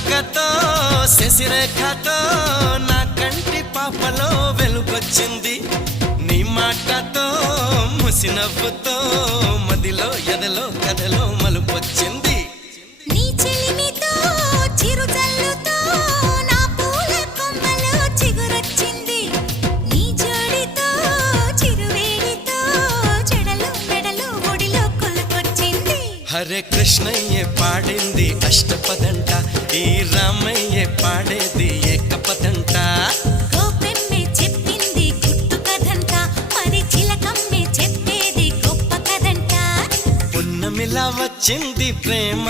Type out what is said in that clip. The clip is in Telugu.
నక్కతో శశిరేఖతో నా కంటి పాపలో వెలుగొచ్చింది నీ మాటతో ముసినవ్వుతో మదిలో ఎదలో కథలో మలుపొచ్చింది నీ చెలిమితో చిరుజల్లుతో నా పూల కొమ్మలో చిగురొచ్చింది నీ జోడితో చిరువేడితో చెడలు మెడలు ఒడిలో కొలుకొచ్చింది హరే కృష్ణయ్య పాడింది అష్టపదంట ఈ రామయ్య పాడేది ఏకపదంట గోపెమ్మే చెప్పింది గుట్టు కథంట మరి చిలకమ్మే చెప్పేది గొప్ప కథంట పున్నమిలా వచ్చింది ప్రేమ